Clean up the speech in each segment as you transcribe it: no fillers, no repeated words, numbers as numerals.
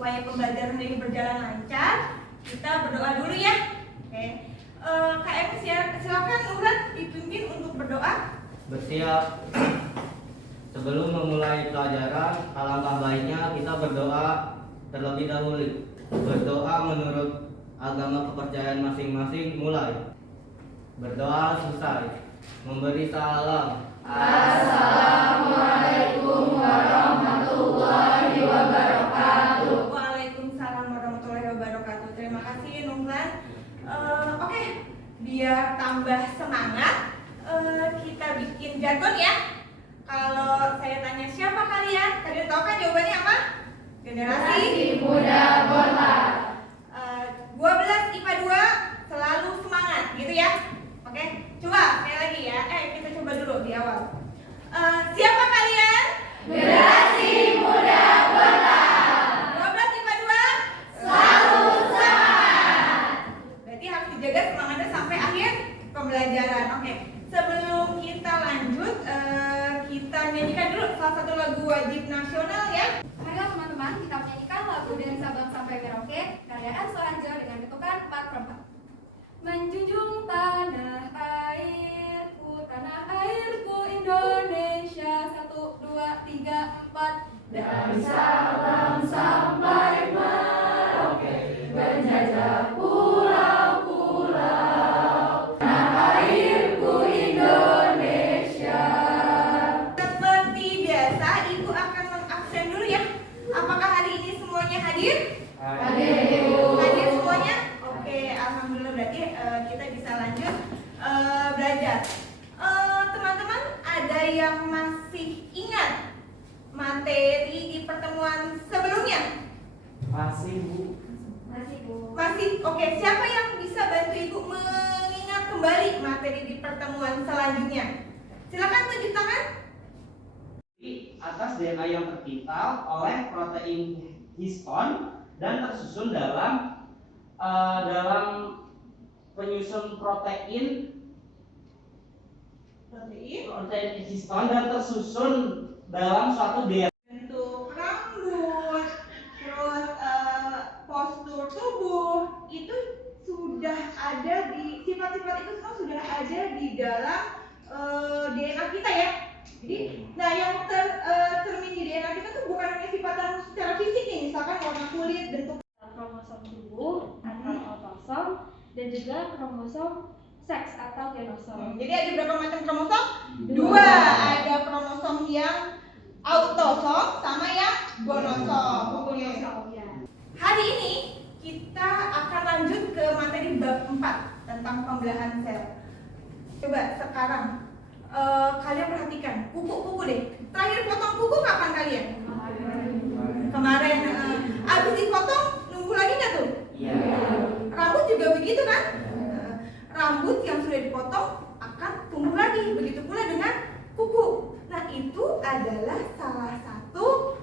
supaya pembelajaran hari ini berjalan lancar, kita berdoa dulu ya. Oke. Kak Emi silakan Nuran dipimpin untuk berdoa. Bersiap. Sebelum memulai pelajaran, alangkah baiknya kita berdoa terlebih dahulu. Berdoa menurut agama kepercayaan masing-masing. Mulai. Berdoa selesai. Memberi salam. Assalamualaikum warahmatullahi wabarakatuh. Waalaikumsalam warahmatullahi wabarakatuh. Terima kasih Nuran. Oke, biar tambah semangat, kita bikin jargon ya. Kalau saya tanya siapa kalian tahu kan jawabannya apa? Generasi Muda Bontar. 12 IPA 2 selalu semangat gitu ya. Oke, coba sekali lagi ya. Kita coba dulu di awal. Siapa kalian? Generasi Muda Bontar. 12 IPA 2 Selalu semangat. berarti harus dijaga semangatnya sampai akhir pembelajaran. Oke, sebelum kita lanjut, kita nyanyikan dulu salah satu lagu wajib nasional ya. Ayo teman-teman, kita menyanyikan lagu dari Sabang sampai Merauke, karya Enso Anjo dengan ketukan 4/4. Menjunjung tanah airku Indonesia, 1, 2, 3, 4. Dari Sabang sampai Merauke, berjajah pulau-pulau, tanah airku Indonesia. Seperti biasa, Ibu akan mengabsen dulu ya. Apakah hari ini semuanya hadir? Hadir semuanya? Oke, alhamdulillah berarti kita bisa lanjut belajar. Teman-teman, ada yang masih ingat materi di pertemuan sebelumnya? Masih, Bu. Masih? Oke, siapa yang bisa bantu Ibu mengingat kembali materi di pertemuan selanjutnya? Silakan tunjuk tangan. Di atas DNA yang terpintal oleh protein histon dan tersusun dalam penyusun protein histon dan tersusun dalam suatu DNA. Bentuk rambut, terus postur tubuh itu sudah ada di sifat-sifat itu semua sudah ada di dalam DNA kita ya. Jadi, nah yang tercermin di DNA kita tuh bukan hanya sifat secara fisik nih, misalkan warna kulit, bentuk Kromosom tubuh atau autosom dan juga kromosom seks atau genosom. Jadi ada berapa macam kromosom? 2. Ada kromosom yang autosom sama yang gonosom. Oke. Ya. Hari ini kita akan lanjut ke materi bab 4 tentang pembelahan sel. Coba sekarang kalian perhatikan kuku-kuku deh. Terakhir potong kuku kapan kalian? Kemarin. Abis dipotong nunggu lagi nggak tuh? Iya. Rambut juga begitu kan? Rambut yang sudah dipotong akan tumbuh lagi. Begitu pula dengan kuku. Nah, itu adalah salah satu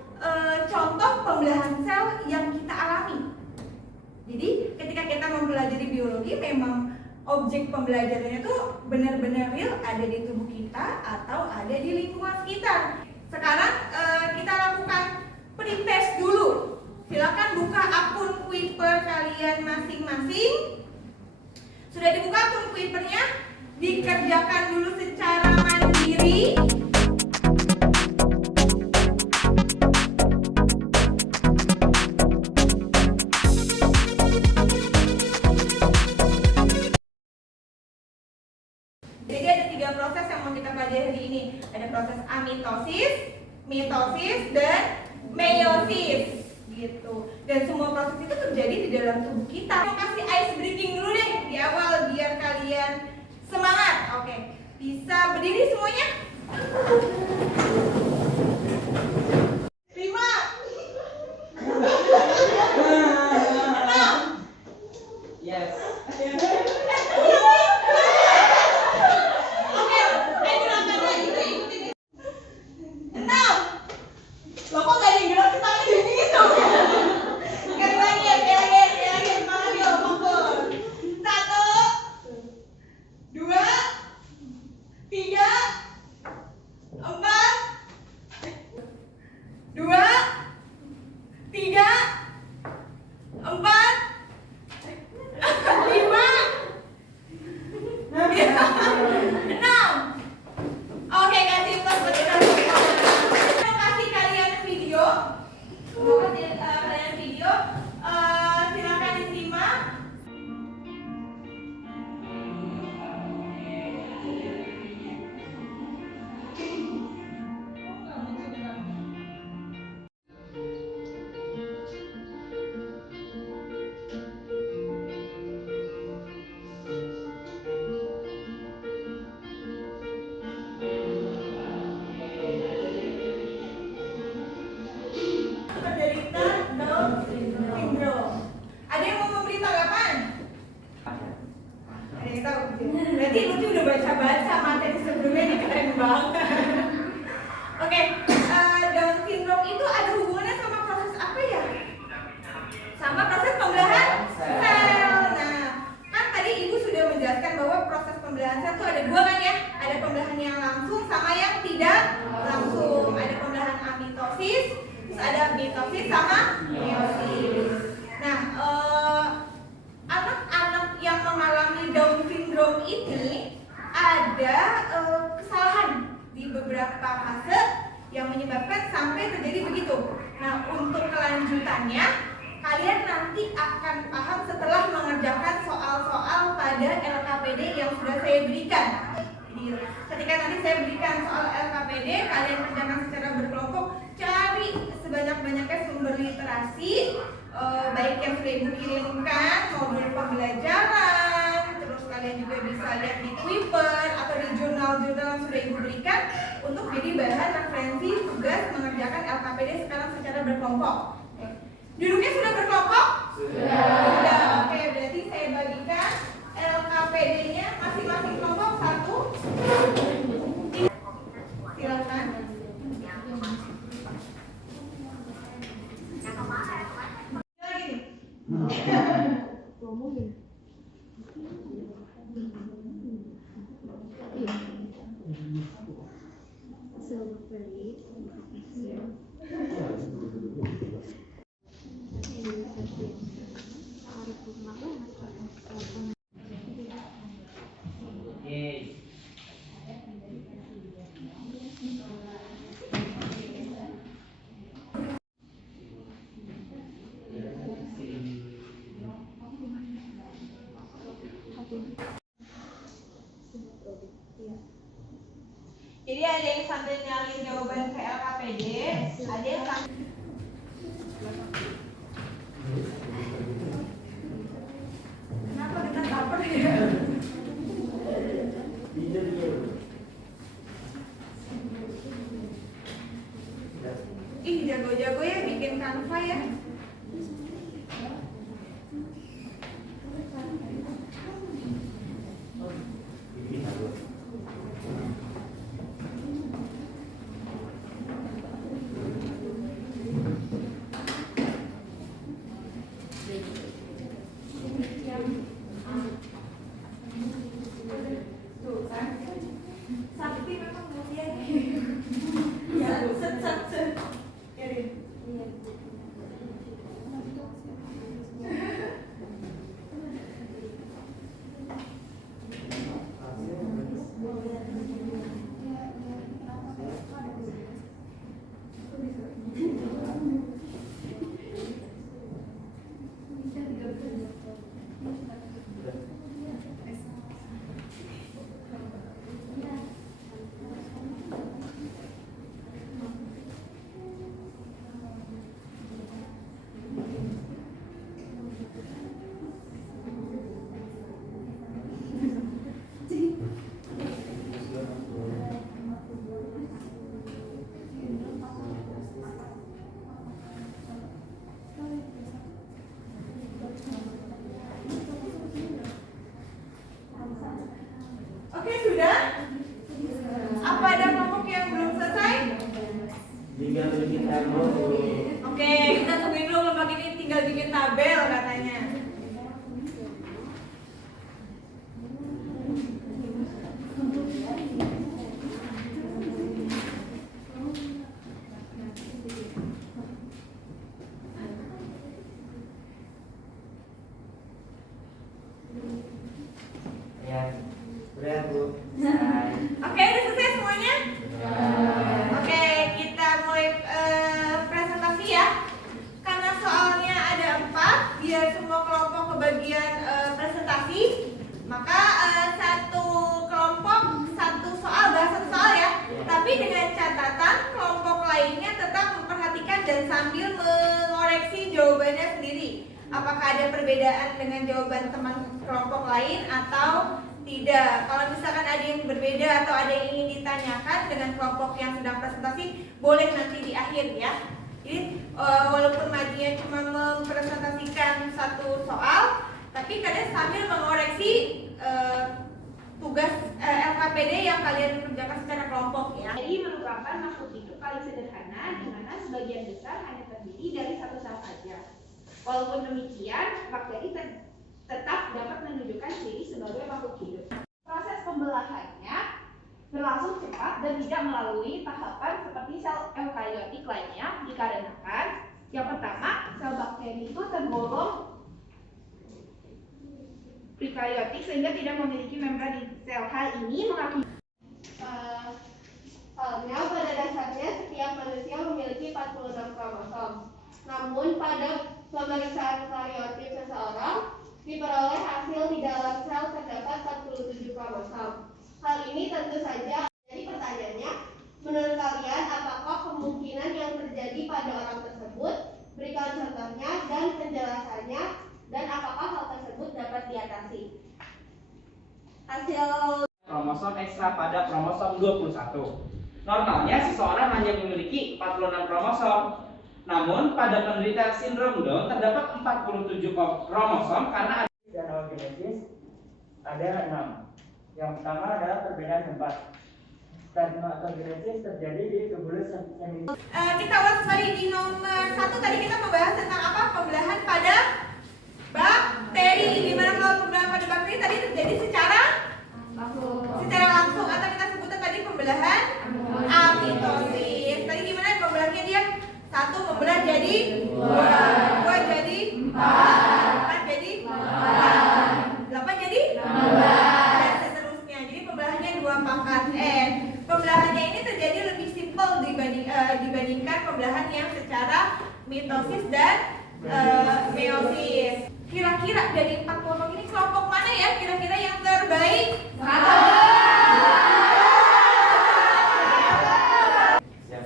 contoh pembelahan sel yang kita alami. Jadi, ketika kita mempelajari biologi, memang objek pembelajarannya itu benar-benar real ada di tubuh kita atau ada di lingkungan sekitar. Sekarang kita lakukan pretest dulu. Silakan buka akun Kuiper kalian masing-masing. Sudah dibuka akun Kuipernya? Dikerjakan dulu secara mandiri. Jadi ada 3 proses yang mau kita pelajari hari ini. Ada proses amitosis, mitosis, dan meiosis gitu. Dan semua proses itu terjadi di dalam tubuh kita. Mau kasih ice breaking dulu deh di awal biar kalian semangat. Oke, bisa berdiri semuanya? 5 6 Yes. Oke, ayo gerakan lagi, ikutin. 6. Loh kok gak ada yang gerak tangan di situ? Sekali lagi, semangat yuk, fokus. 1 2 3 4 tahu. Berarti Lutfi udah baca materi sebelumnya, ini keren banget. Oke, Down syndrome itu ada hubungannya sama proses apa ya? Sama proses pembelahan sel. Nah, kan tadi Ibu sudah menjelaskan bahwa proses pembelahan sel itu ada dua kan ya? Ada pembelahan yang langsung sama yang tidak langsung. Ada pembelahan amitosis, terus ada mitosis sama meiosis. Nah, anak-anak yang mengalami Down syndrome ini ada kesalahan di beberapa fase yang menyebabkan sampai terjadi begitu. Nah, untuk kelanjutannya kalian nanti akan paham setelah mengerjakan soal-soal pada LKPD yang sudah saya berikan. Jadi, ketika nanti saya berikan soal LKPD, kalian kerjakan secara berkelompok, cari sebanyak-banyaknya sumber literasi, baik yang sudah Ibu kirimkan, modul pembelajaran, terus kalian juga bisa lihat di Twitter atau di jurnal-jurnal yang sudah Ibu berikan untuk jadi bahan referensi tugas mengerjakan LKPD sekarang secara berkelompok. Duduknya sudah berkelompok? Sudah. Oke, berarti saya bagikan LKPD-nya masing-masing kelompok satu. Silakan. Jadi ada yang sambil nyalin jawaban ke LKPD, ada yang sambil... Kenapa kita lapar ya? Ih, jago-jago ya bikin Canva ya. Sakti memang mulia nih. Ya, set. Ya, Rin. Oke, sudah? Apa ada kelompok yang belum selesai? Oke, kita tungguin dulu kelompok ini tinggal bikin tabel katanya. Oke, udah selesai semuanya? Oke, kita mulai presentasi ya. Karena soalnya ada 4, biar semua kelompok kebagian presentasi, maka satu kelompok satu soal, bahas satu soal ya. Tapi dengan catatan kelompok lainnya tetap memperhatikan dan sambil mengoreksi jawabannya sendiri. Apakah ada perbedaan dengan jawaban teman kelompok lain atau tidak. Kalau misalkan ada yang berbeda atau ada yang ingin ditanyakan dengan kelompok yang sedang presentasi, boleh nanti di akhir ya. Jadi walaupun majinya cuma mempresentasikan satu soal, tapi kalian sambil mengoreksi kalian kerjakan secara kelompok ya. Jadi merupakan makhluk hidup paling sederhana di mana sebagian besar hanya terdiri dari satu sel saja. Walaupun demikian, bakteri tetap dapat menunjukkan diri sebagai makhluk hidup. Proses pembelahannya berlangsung cepat dan tidak melalui tahapan seperti sel eukariotik lainnya dikarenakan yang pertama, sel bakteri itu tergolong prekaryotik sehingga tidak memiliki membran di sel. Hal ini mengakibatkan halnya pada dasarnya setiap manusia memiliki 46 kromosom. Namun pada pemeriksaan karyotik seseorang diperoleh hasil di dalam sel terdapat 47 kromosom. Hal ini tentu saja jadi pertanyaannya, menurut kalian apakah kemungkinan yang terjadi pada orang tersebut? Berikan contohnya dan penjelasannya dan apakah hal tersebut dapat diatasi. Hasil Kromosom ekstra pada kromosom 21. Normalnya seseorang hanya memiliki 46 kromosom. Namun pada penderita sindrom Down terdapat 47 kromosom karena dan oogenesis ada 6. Yang pertama adalah perbedaan tempat. Spermatogenesis terjadi di tubulus semi. Kita ulas kembali di nomor 1 tadi kita membahas tentang apa? Pembelahan pada bakteri. Dimana kalau pembelahan pada bakteri tadi terjadi secara langsung atau kita sebutkan tadi pembelahan amitosis. Tadi gimana pembelahannya dia? 1 membelah jadi 2 jadi 4 jadi 8 jadi 16 dan seterusnya. Jadi pembelahannya 2 pangkat n. Pembelahannya ini terjadi lebih simpel dibandingkan pembelahan yang secara mitosis dan meiosis. Kira-kira dari 4 kelompok ini kelompok mana ya kira-kira yang terbaik?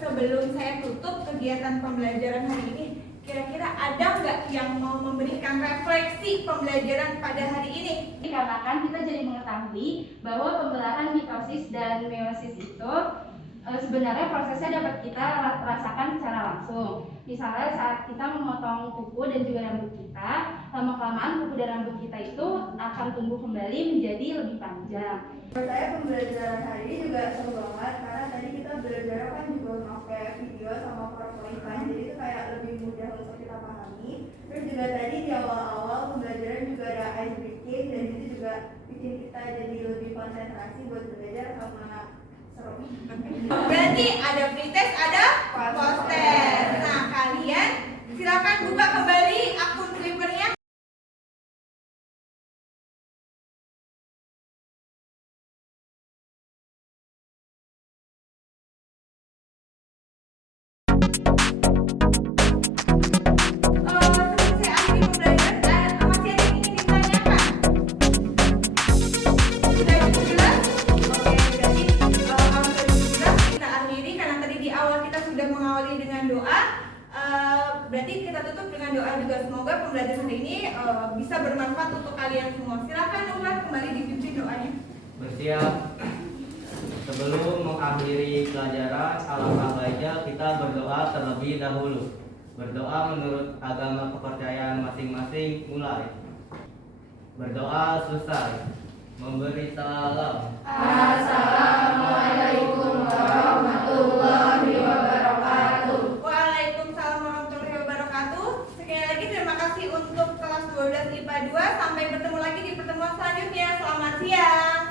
Sebelum saya tutup kegiatan pembelajaran hari ini, kira-kira ada nggak yang mau memberikan refleksi pembelajaran pada hari ini? Dikarenakan kita jadi mengetahui bahwa pembelahan mitosis dan meiosis itu sebenarnya prosesnya dapat kita rasakan secara langsung. Misalnya saat kita memotong kuku dan juga rambut kita, lama-kelamaan kuku dan rambut kita itu akan tumbuh kembali menjadi lebih panjang. Menurut saya pembelajaran hari ini juga seru banget karena tadi kita belajar kan juga pakai video sama PowerPoint, jadi itu kayak lebih mudah untuk kita pahami. Terus juga tadi di awal-awal pembelajaran juga ada ice breaking dan itu juga bikin kita jadi lebih konsentrasi buat belajar sama seru. Berarti ada pretest, ada poster. Nah kalian silakan buka kembali akun Twitter-nya. Berarti kita tutup dengan doa juga, semoga pembelajaran hari ini bisa bermanfaat untuk kalian semua. Silakan ulas kembali dipimpin doanya. Bersiap. Sebelum mengakhiri pelajaran, alangkah baiknya kita berdoa terlebih dahulu. Berdoa menurut agama kepercayaan masing-masing. Mulai. Berdoa selesai. Memberi salam. Assalamualaikum warahmatullahi wabarakatuh. Waalaikumsalam warahmatullahi wabarakatuh. Sekali lagi terima kasih untuk kelas 12 IPA 2. Sampai bertemu lagi di pertemuan selanjutnya. Selamat siang.